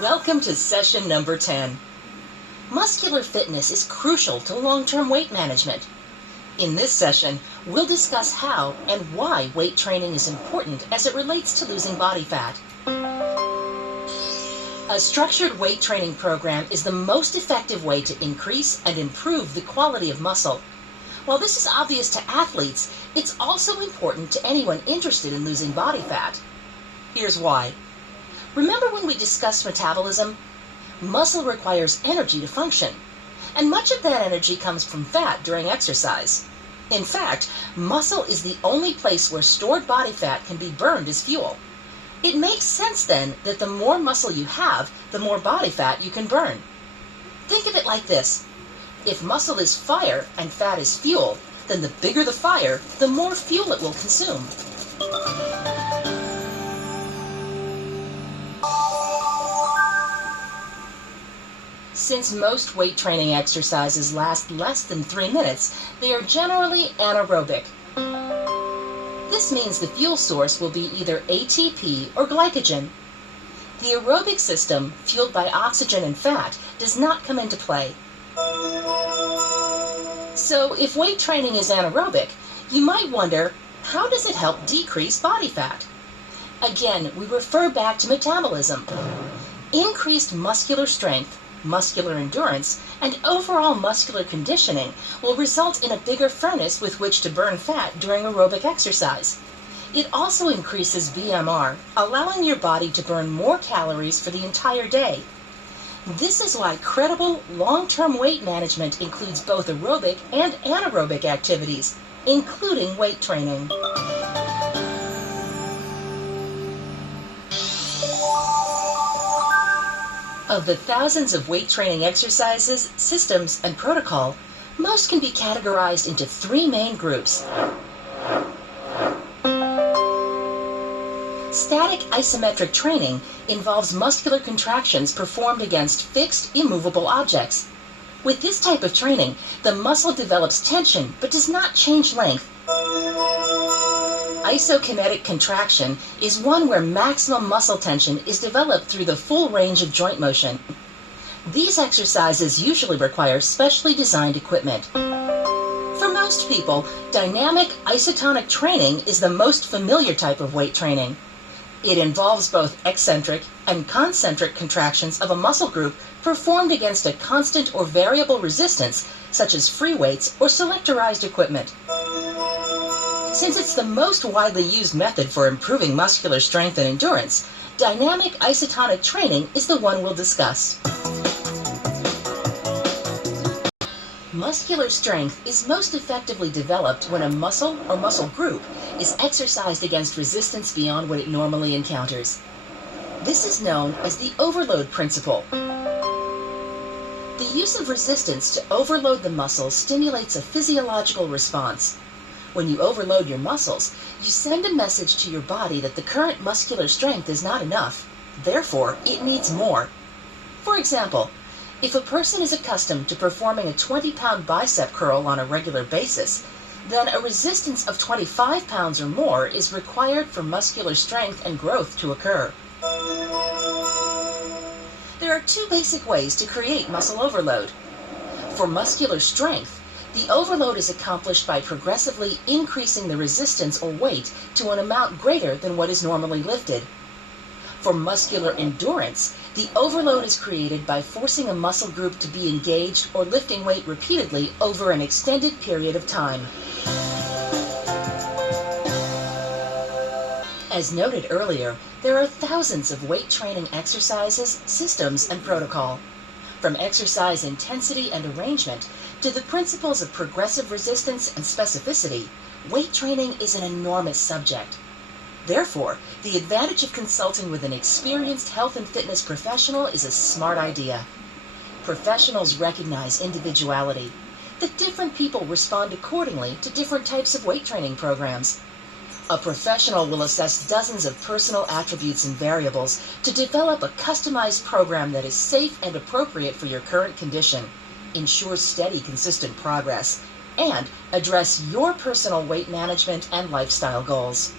Welcome to session number 10. Muscular fitness is crucial to long-term weight management. In this session, we'll discuss how and why weight training is important as it relates to losing body fat. A structured weight training program is the most effective way to increase and improve the quality of muscle. While this is obvious to athletes, it's also important to anyone interested in losing body fat. Here's why. Remember when we discussed metabolism? Muscle requires energy to function, and much of that energy comes from fat during exercise. In fact, muscle is the only place where stored body fat can be burned as fuel. It makes sense then that the more muscle you have, the more body fat you can burn. Think of it like this. If muscle is fire and fat is fuel, then the bigger the fire, the more fuel it will consume. Since most weight training exercises last less than 3 minutes, they are generally anaerobic. This means the fuel source will be either ATP or glycogen. The aerobic system, fueled by oxygen and fat, does not come into play. So if weight training is anaerobic, you might wonder, how does it help decrease body fat? Again, we refer back to metabolism. Increased muscular strength, muscular endurance, and overall muscular conditioning will result in a bigger furnace with which to burn fat during aerobic exercise. It also increases BMR, allowing your body to burn more calories for the entire day. This is why credible, long-term weight management includes both aerobic and anaerobic activities, including weight training. Of the thousands of weight training exercises, systems, and protocol, most can be categorized into 3 main groups. Static isometric training involves muscular contractions performed against fixed, immovable objects. With this type of training, the muscle develops tension but does not change length. Isokinetic contraction is one where maximum muscle tension is developed through the full range of joint motion. These exercises usually require specially designed equipment. For most people, dynamic isotonic training is the most familiar type of weight training. It involves both eccentric and concentric contractions of a muscle group performed against a constant or variable resistance, such as free weights or selectorized equipment. Since it's the most widely used method for improving muscular strength and endurance, dynamic isotonic training is the one we'll discuss. Muscular strength is most effectively developed when a muscle or muscle group is exercised against resistance beyond what it normally encounters. This is known as the overload principle. The use of resistance to overload the muscle stimulates a physiological response. When you overload your muscles, you send a message to your body that the current muscular strength is not enough. Therefore, it needs more. For example, if a person is accustomed to performing a 20-pound bicep curl on a regular basis, then a resistance of 25 pounds or more is required for muscular strength and growth to occur. There are 2 basic ways to create muscle overload. For muscular strength, the overload is accomplished by progressively increasing the resistance or weight to an amount greater than what is normally lifted. For muscular endurance, the overload is created by forcing a muscle group to be engaged or lifting weight repeatedly over an extended period of time. As noted earlier, there are thousands of weight training exercises, systems, and protocol. From exercise intensity and arrangement to the principles of progressive resistance and specificity, weight training is an enormous subject. Therefore, the advantage of consulting with an experienced health and fitness professional is a smart idea. Professionals recognize individuality, that different people respond accordingly to different types of weight training programs. A professional will assess dozens of personal attributes and variables to develop a customized program that is safe and appropriate for your current condition, ensures steady, consistent progress, and address your personal weight management and lifestyle goals.